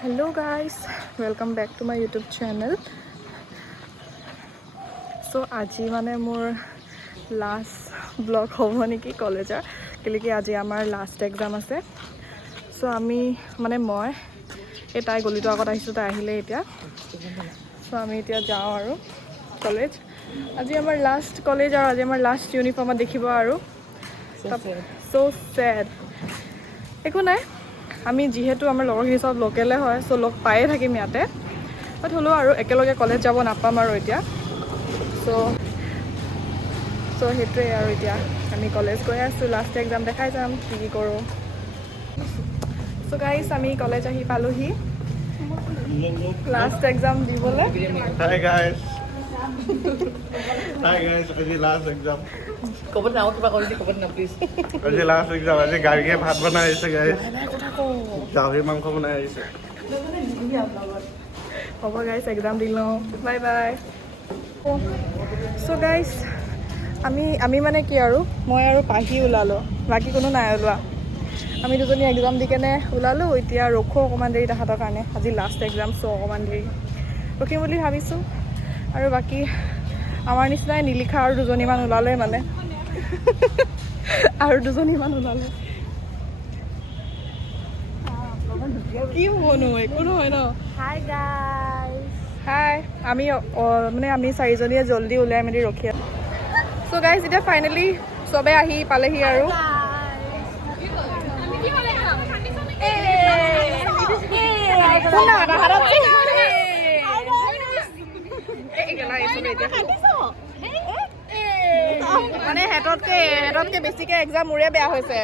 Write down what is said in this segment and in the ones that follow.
Hello guys, welcome back to my YouTube channel. So আজি মানে মোৰ লাষ্ট ব্লগ হ'ব নেকি কলেজৰ কেলেকি আজি আমাৰ লাষ্ট এক্সাম আছে। সো আমি মানে মই এই তাই গলিটো আগত আহিছোঁ, তাই আহিলে এতিয়া। সো আমি এতিয়া যাওঁ আৰু কলেজ। আজি আমাৰ লাষ্ট কলেজ আৰু আজি আমাৰ লাষ্ট ইউনিফৰ্মত দেখিব আৰু so sad। একো নাই, আমি যিহেতু আমাৰ লগৰখিনি চব লোকেলে হয়, সো লগ পায়ে থাকিম ইয়াতে। বাট হ'লেও আৰু একেলগে কলেজ যাব নাপাম আৰু এতিয়া। সো সেইটোৱে আৰু এতিয়া আমি কলেজ গৈ আছোঁ, লাষ্ট এক্সাম দেখাই যাম কি কি কৰোঁ। সো গাইজ আমি কলেজ আহি পালোহি লাষ্ট এক্সাম দিবলৈ। Hi guys. Hi guys. আজি last exam. ক'বত নাও কিবা কৰি ক'বত না প্লিজ। আজি last exam। আজি গাড়ীয়ে ভাত বনাই আহিছে guys। গাহৰি মাংস বনাই আহিছে। হ'ব গাইজ, এক্সাম দি লওঁ, বাই বাই। সো গাইজ আমি মানে কি আৰু মই আৰু পাহি ওলালোঁ, বাকী কোনো নাই ওলোৱা। আমি দুজনী এক্সাম দি কেনে ওলালোঁ। এতিয়া ৰখোঁ অকণমান দেৰি তাহাঁতৰ কাৰণে, আজি লাষ্ট এক্সাম, চ' অকণমান দেৰি ৰখিম বুলি ভাবিছোঁ। আৰু বাকী আমাৰ নিচিনাই নিলিখা আৰু দুজনীমান ওলালে মানে আৰু দুজনীমান ওলালে কি হ'বনো, একো নহয় ন। Hi guys. হাই, আমি মানে আমি চাৰিজনীয়ে জল্দি ওলাই মেলি ৰখি আছোঁ। চ' গাইজ এতিয়া ফাইনেলি চবে আহি পালেহি আৰু মানে হেঁততকে বেছিকে এক্সাম মোৰে বেয়া হৈছে।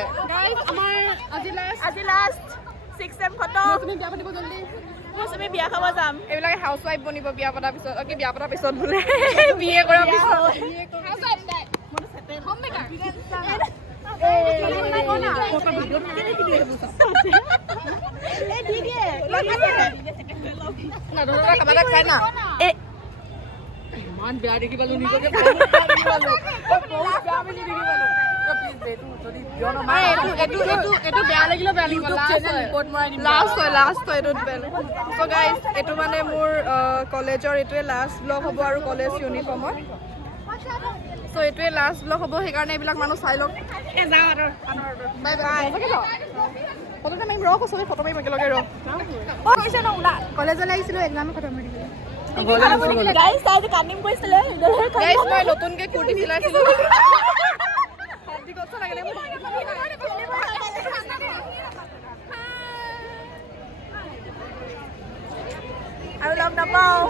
আজি লাষ্ট 6 ছেম খতম। তুমি বিয়া খাব যাম। এইবিলাকে হাউচ ৱাইফ বনিব বিয়া পতাৰ পিছত, কি বিয়া পতাৰ পিছত বোলে বিয়ে কৰাৰ পিছত। ইমান বেয়া দেখি পালো নিজকে। এইটো বেয়া লাগিলে বেয়া লাগিব, লাষ্ট হয় এইটো বেয়া। চ' গাইজ এইটো মানে মোৰ কলেজৰ এইটোৱে লাষ্ট ব্লগ হ'ব আৰু কলেজ ইউনিফৰ্মৰ। চ' এইটোৱে লাষ্ট ব্লগ হ'ব, সেইকাৰণে এইবিলাক মানুহ চাই লওক। Bye bye. ফটো মাৰিম ৰ, চবেই ফটো মাৰিম একেলগে ৰ। কলেজলৈ আহিছিলোঁ এক্সাম খতম হৈ থাকিলে। গাইজ মই নতুনকৈ কুৰ্তি চিলাইছিলোঁ। আৰু লগ নাপাওঁ।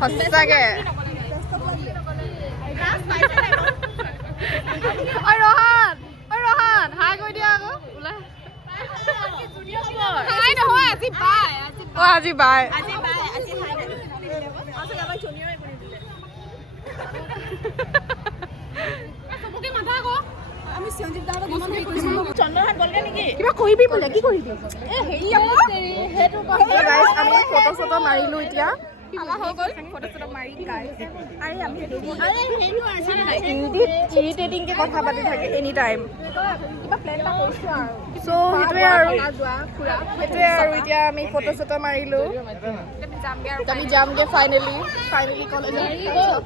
সঁচাকে ৰহান হাই কৈ দিয়া আকৌ ওলাই। আজি বাই কিবা কৰিবি বোলে, কি কৰিবি? আমি ফটো চটো মাৰিলোঁ এতিয়া। ইৰিটেটিংকে কথা পাতি থাকে এনি টাইম। চ' সেইটোৱে আৰু এতিয়া আমি ফটো চটো মাৰিলোঁ। আমি যামগৈ ফাইনেলি কলেজত।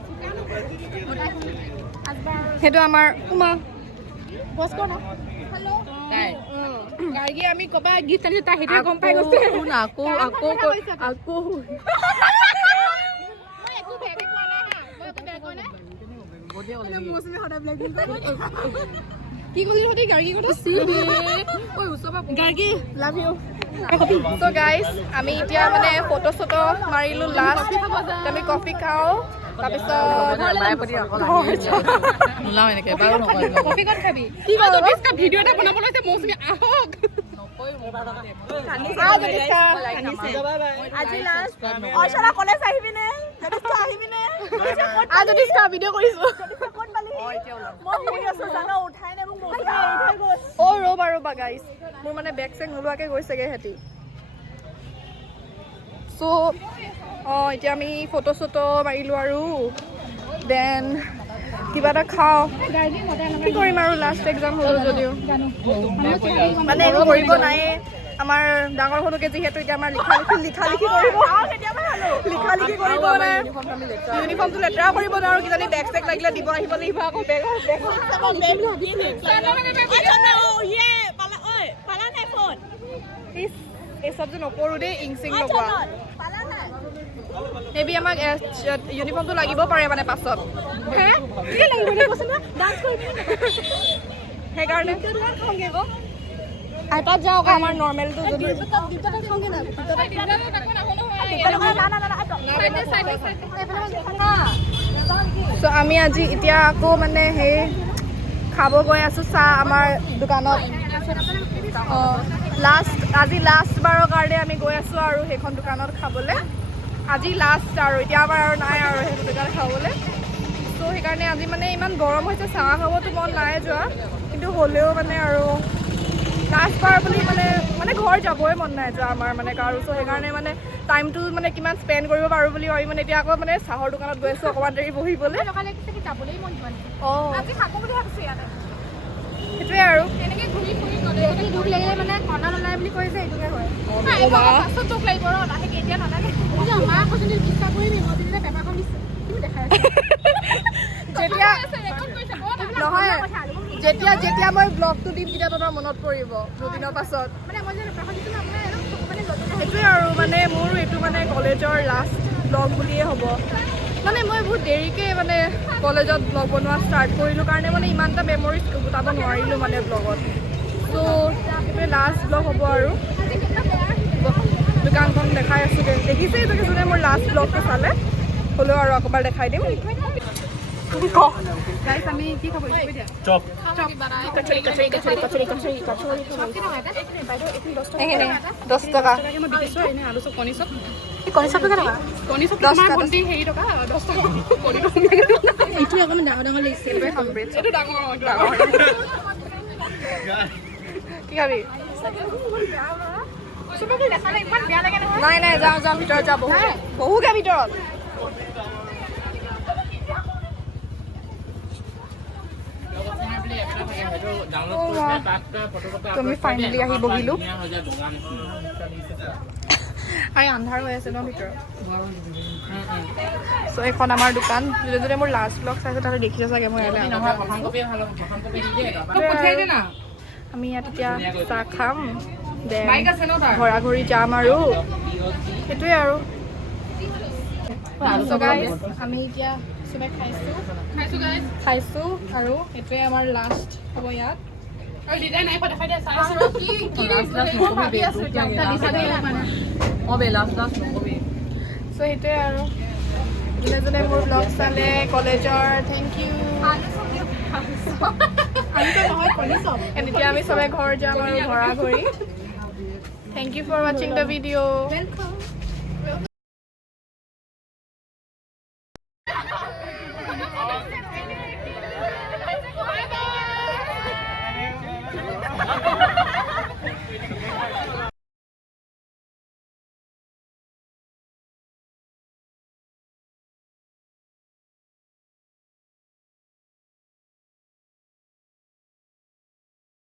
সেইটো আমাৰ গাৰ্গী আমি ক'বা গীত চালিছোঁ, তাই সেইটোৱে গম পাই গৈছে। কি কৈছিলি সদায় গাৰ্গী কথা? Gargi love you. So' guys আমি এতিয়া মানে ফটো চটো মাৰিলোঁ লাষ্ট। আমি কফি খাওঁ, তাৰপিছত নোলাও এনেকে বাৰু নকয়। কফি ক'ত খাবি? ভিডিঅ' এটা বনাব লৈছে, মৌচুমী আহক। আজি লাষ্ট অৰ্চনা কলেজ আহিবিনে? জ্যোতিষ্কা ভিডিঅ' কৰিছোঁ। ৰ'বা গাইজ, মোৰ মানে বেগ চেগ নোলোৱাকৈ গৈছেগৈ সিহঁতি। চ' অঁ এতিয়া আমি ফটো চটো মাৰিলোঁ আৰু দেন কিবা এটা খাওঁ কি কৰিম আৰু লাষ্ট এক্সাম হ'ল যদিও মানে একো কৰিব নাই আমাৰ ডাঙৰ সৰুকে যিহেতু এতিয়া আমাৰ লিখা লিখি কৰিব নাই ইউনিফৰ্মটো লেতেৰা কৰিব নোৱাৰোঁ কিজানি বেগ চেগ লাগিলে দিব আহিব লাগিব আকৌ এই চব যে নকৰোঁ দেই ইং চিং লগোৱা মেবি আমাক ইউনিফৰ্মটো লাগিব পাৰে মানে পাছত সেইকাৰণে আইপাত যাওঁ আকৌ আমাৰ নৰ্মেলটো চ' আমি আজি এতিয়া আকৌ মানে সেই খাব গৈ আছোঁ চাহ আমাৰ দোকানত আজি লাষ্ট বাৰৰ কাৰণে আমি গৈ আছোঁ আৰু সেইখন দোকানত খাবলৈ আজি লাষ্ট আৰু এতিয়া আমাৰ আৰু নাই আৰু সেইটো দোকান খাবলৈ চ' সেইকাৰণে আজি মানে ইমান গৰম হৈছে চাহ খাবতো মন নাই যোৱা কিন্তু হ'লেও মানে আৰু লাষ্ট বাৰ বুলি মানে ঘৰ যাবই মন নাই যোৱা আমাৰ মানে কাৰো চ' সেইকাৰণে মানে টাইমটো মানে কিমান স্পেণ্ড কৰিব পাৰোঁ বুলি ভাবি মানে এতিয়া আকৌ মানে চাহৰ দোকানত গৈ আছোঁ অকণমান দেৰি বহিবলৈ অঁ সেইটোৱে আৰু এনেকৈ ঘূৰি ফুৰি গ'লে দুখ লাগিলে মানে কণা নোলায় বুলি কৈ যে এইটোকে হয় পাছত দুখ লাগিব ৰ লাহেকৈ এতিয়া নালাগে আমাৰ আকৌ যদি বিশ্বাস কৰিবি মই যেতিয়া পেপাৰখন দিছোঁ কিন্তু দেখাই যেতিয়া নহয় যেতিয়া মই ব্লগটো দিম তেতিয়া তোমাৰ মনত পৰিব দুদিনৰ পাছত মানে মই যে পেপাৰখন দিছিলোঁ আপোনাৰ মানে সেইটোৱে আৰু মানে মোৰ এইটো মানে কলেজৰ লাষ্ট ব্লগ বুলিয়ে হ'ব মানে মই বহুত দেৰিকৈ মানে কলেজত ব্লগ বনোৱা ষ্টাৰ্ট কৰিলোঁ কাৰণে মানে ইমান এটা মেমৰিজ গোটাব নোৱাৰিলোঁ মানে ব্লগত চ' সেইটোৱে লাষ্ট ব্লগ হ'ব আৰু দোকানখন দেখাই আছোঁ দেখিছেই চাগে যোনে মোৰ লাষ্ট ব্লগটো চালে হ'লেও আৰু আকবাৰ দেখাই দিম আমি কি খাব চপ এইখিনি 10 টকা মই বিকিছোঁ এনেই আলু চব কণী চব কণী চব কেনেকুৱা কণী চব 10 তোমাৰ টকা। ভণ্টি হেৰি টকা 10 টকা কণী এইটো অকণমান ডাঙৰ ডাঙৰ লাগিছে এইটো ডাঙৰ কি খাবি চবকে দেখালে ইমান বেয়া লাগে নহয় নাই যাওঁ ভিতৰত যাওঁ বহুকে ভিতৰত তুমি ফাইনেলি আহি বহিলোঁ আৰু আন্ধাৰ হৈ আছে ন ভিতৰত চ' এইখন আমাৰ দোকান যোনে মোৰ লাষ্ট ব্লগ চাইছে তাতে দেখিছে চাগে মই আমি ইয়াত এতিয়া চাহ খাম দেন ঘৰা ঘৰি যাম আৰু সেইটোৱে আৰু So guys, আমি এতিয়া চবে খাইছোঁ আৰু সেইটোৱে আমাৰ লাষ্ট হ'ব ইয়াত আৰু ডিজাইন নাই দেখাই দিয়া চাই আছো কি ভাবি আছো এতিয়া চ' সেইটোৱে আৰু যোনে মোৰ ব্লগ চালে কলেজৰ থেংক ইউ এতিয়া আমি চবে ঘৰ যাম আৰু ঘৰা ঘৰি থেংক ইউ ফৰ ৱাচিং দ্য ভিডিঅ'